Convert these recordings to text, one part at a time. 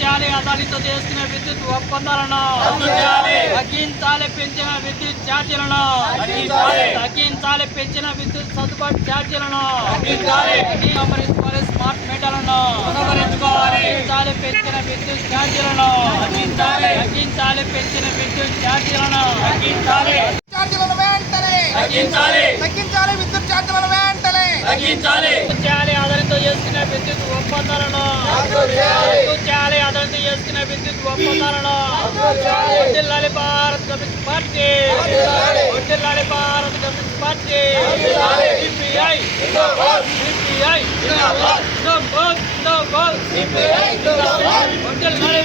చేయాలి అదానితో చేసుకునే విద్యుత్ ఒప్పందాలను తగ్గించాలి పెంచిన విద్యుత్ ఛార్జీలను తగ్గించాలి. పెంచిన విద్యుత్ సర్దుబాటు ఛార్జీలను అమరించుకోవాలి స్మార్ట్ మీటర్లను తగ్గించాలి పెంచిన విద్యుత్ ఛార్జీలను తగ్గించాలి. పెంచిన విద్యుత్ ఛార్జీలను ఛార్జీలను వెంటనే తగ్గించాలి. తగ్గించాలి విద్యుత్ ఛార్జీలను వెంటనే తగ్గించాలి చేయాలి చేసుకునే విద్యుత్ ఒప్పందాలను చేయాలి ఆధారితో చేసుకునే విద్యుత్ ఒప్పందాలను వర్ధిల్లాలి భారత్ కమ్యూనిస్ట్ పార్టీ. వర్ధిల్లాలి Bharat communist party. CPI CPI జిందాబాద్.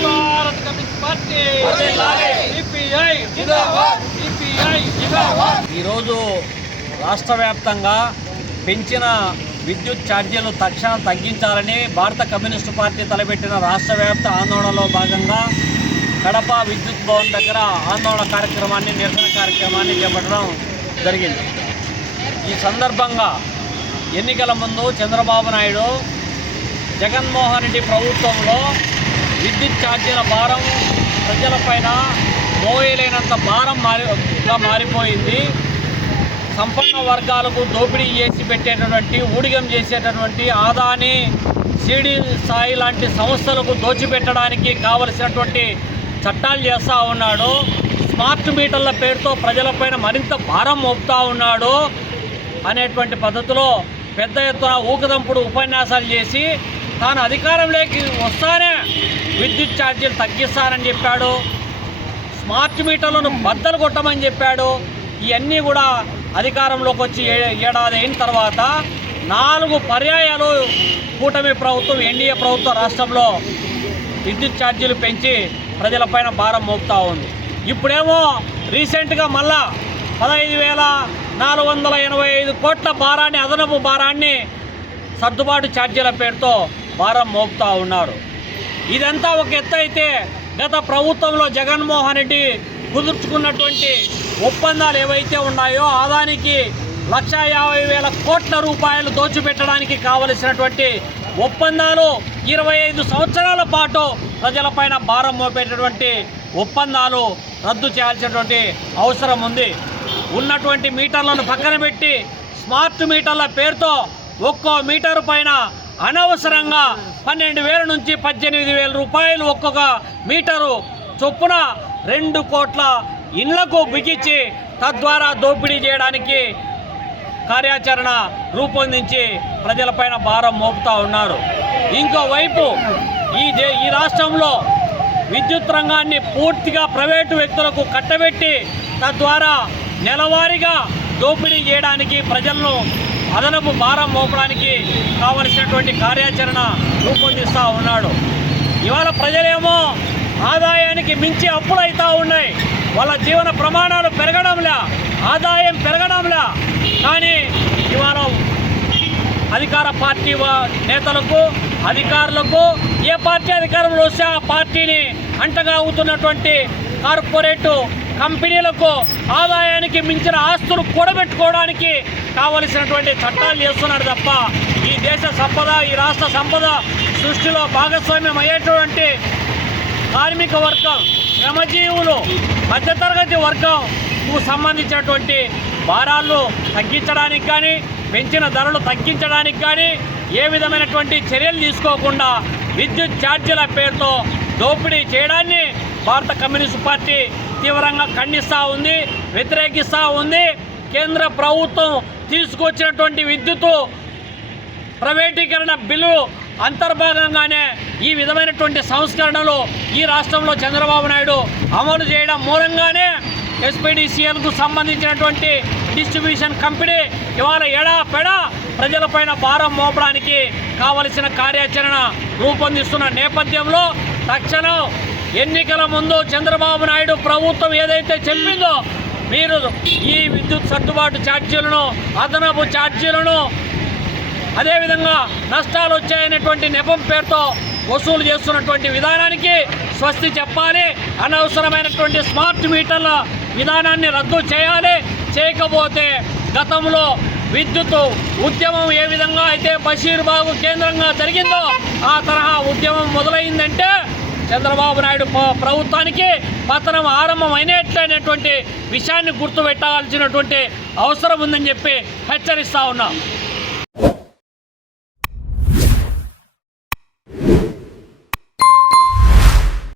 Bharat communist party. CPI CPI ఈరోజు రాష్ట్ర వ్యాప్తంగా పెంచిన విద్యుత్ ఛార్జీలు తక్షణం తగ్గించాలని భారత కమ్యూనిస్టు పార్టీ తలపెట్టిన రాష్ట్ర వ్యాప్త ఆందోళనలో భాగంగా కడప విద్యుత్ భవన్ దగ్గర ఆందోళన కార్యక్రమాన్ని నిరసన కార్యక్రమాన్ని చేపట్టడం జరిగింది. ఈ సందర్భంగా ఎన్నికల ముందు చంద్రబాబు నాయుడు జగన్మోహన్ రెడ్డి ప్రభుత్వంలో విద్యుత్ ఛార్జీల భారం ప్రజలపైన మోయలేనంత భారం మారిగా మారిపోయింది. సంపన్న వర్గాలకు దోపిడీ చేసి పెట్టేటటువంటి ఊడిగం చేసేటటువంటి ఆదాని సిడి స్థాయి లాంటి సంస్థలకు దోచిపెట్టడానికి కావలసినటువంటి చట్టాలు చేస్తూ ఉన్నాడు. స్మార్ట్ మీటర్ల పేరుతో ప్రజలపైన మరింత భారం మోపుతా ఉన్నాడు అనేటువంటి పద్ధతిలో పెద్ద ఎత్తున ఊకదంపుడు ఉపన్యాసాలు చేసి తాను అధికారంలోకి వస్తానే విద్యుత్ ఛార్జీలు తగ్గిస్తానని చెప్పాడు. స్మార్ట్ మీటర్లను బద్దలు కొట్టమని చెప్పాడు. ఇవన్నీ కూడా అధికారంలోకి వచ్చి ఏ- ఏడాది అయిన తర్వాత నాలుగు పర్యాయాలు కూటమి ప్రభుత్వం ఎన్డీఏ ప్రభుత్వం రాష్ట్రంలో విద్యుత్ ఛార్జీలు పెంచి ప్రజలపైన భారం మోపుతూ ఉంది. ఇప్పుడేమో రీసెంట్గా మళ్ళా పదహైదు వేల నాలుగు వందల ఎనభై ఐదు కోట్ల భారాన్ని అదనపు భారాన్ని సర్దుబాటు ఛార్జీల పేరుతో భారం మోపుతూ ఉన్నారు. ఇదంతా ఒక ఎత్తు అయితే గత ప్రభుత్వంలో జగన్మోహన్ రెడ్డి కుదుర్చుకున్నటువంటి ఒప్పందాలు ఏవైతే ఉన్నాయో ఆదానికి లక్ష యాభై వేల కోట్ల రూపాయలు దోచిపెట్టడానికి కావలసినటువంటి ఒప్పందాలు ఇరవై ఐదు సంవత్సరాల పాటు ప్రజలపైన భారం మోపేటటువంటి ఒప్పందాలు రద్దు చేయాల్సినటువంటి అవసరం ఉంది. ఉన్నటువంటి మీటర్లను పక్కన పెట్టి స్మార్ట్ మీటర్ల పేరుతో ఒక్కో మీటర్ పైన అనవసరంగా పన్నెండు వేల నుంచి పద్దెనిమిది వేల రూపాయలు ఒక్కొక్క మీటరు చొప్పున రెండు కోట్ల ఇండ్లకు బిగించి తద్వారా దోపిడీ చేయడానికి కార్యాచరణ రూపొందించి ప్రజలపైన భారం మోపుతా ఉన్నారు. ఇంకోవైపు ఈ ఈ రాష్ట్రంలో విద్యుత్ రంగాన్ని పూర్తిగా ప్రైవేటు వ్యక్తులకు కట్టబెట్టి తద్వారా నెలవారీగా దోపిడీ చేయడానికి ప్రజలను అదనపు భారం మోపడానికి కావలసినటువంటి కార్యాచరణ రూపొందిస్తూ ఉన్నాడు. ఇవాళ ప్రజలేమో ఆదాయానికి మించి అప్పులు అవుతూ ఉన్నాయి. వాళ్ళ జీవన ప్రమాణాలు పెరగడంలా ఆదాయం పెరగడంలా. కానీ ఇవాళ అధికార పార్టీ వా- నేతలకు అధికారులకు ఏ పార్టీ అధికారంలో వస్తే ఆ పార్టీని అంటగా అవుతున్నటువంటి కార్పొరేటు కంపెనీలకు ఆదాయానికి మించిన ఆస్తులు కూడబెట్టుకోవడానికి కావలసినటువంటి చట్టాలు చేస్తున్నారు తప్ప ఈ దేశ సంపద ఈ రాష్ట్ర సంపద సృష్టిలో భాగస్వామ్యం అయ్యేటువంటి కార్మిక వర్గం శ్రమజీవులు మధ్యతరగతి వర్గంకు సంబంధించినటువంటి భారాలు తగ్గించడానికి కానీ పెంచిన ధరలు తగ్గించడానికి కానీ ఏ విధమైనటువంటి చర్యలు తీసుకోకుండా విద్యుత్ ఛార్జీల పేరుతో దోపిడీ చేయడాన్ని భారత కమ్యూనిస్ట్ పార్టీ తీవ్రంగా ఖండిస్తూ ఉంది వ్యతిరేకిస్తూ ఉంది. కేంద్ర ప్రభుత్వం తీసుకొచ్చినటువంటి విద్యుత్ ప్రైవేటీకరణ బిల్లు అంతర్భాగంగానే ఈ విధమైనటువంటి సంస్కరణలు ఈ రాష్ట్రంలో చంద్రబాబు నాయుడు అమలు చేయడం మూలంగానే ఎస్పీడీసీఎల్కు సంబంధించినటువంటి డిస్ట్రిబ్యూషన్ కంపెనీ ఇవాళ ఎడా పెడా ప్రజలపైన భారం మోపడానికి కావలసిన కార్యాచరణ రూపొందిస్తున్న నేపథ్యంలో తక్షణం ఎన్నికల ముందు చంద్రబాబు నాయుడు ప్రభుత్వం ఏదైతే చెప్పిందో మీరు ఈ విద్యుత్ సర్దుబాటు ఛార్జీలను అదనపు ఛార్జీలను అదేవిధంగా నష్టాలు వచ్చాయనేటువంటి నెపం పేరుతో వసూలు చేస్తున్నటువంటి విధానానికి స్వస్తి చెప్పాలి. అనవసరమైనటువంటి స్మార్ట్ మీటర్ల విధానాన్ని రద్దు చేయాలి. చేయకపోతే గతంలో విద్యుత్ ఉద్యమం ఏ విధంగా అయితే బషీర్బాబు కేంద్రంగా జరిగిందో ఆ తరహా ఉద్యమం మొదలైందంటే చంద్రబాబు నాయుడు ప్రభుత్వానికి పతనం ఆరంభమైనట్లైనటువంటి విషయాన్ని గుర్తుపెట్టాల్సినటువంటి అవసరం ఉందని చెప్పి హెచ్చరిస్తా ఉన్నాం.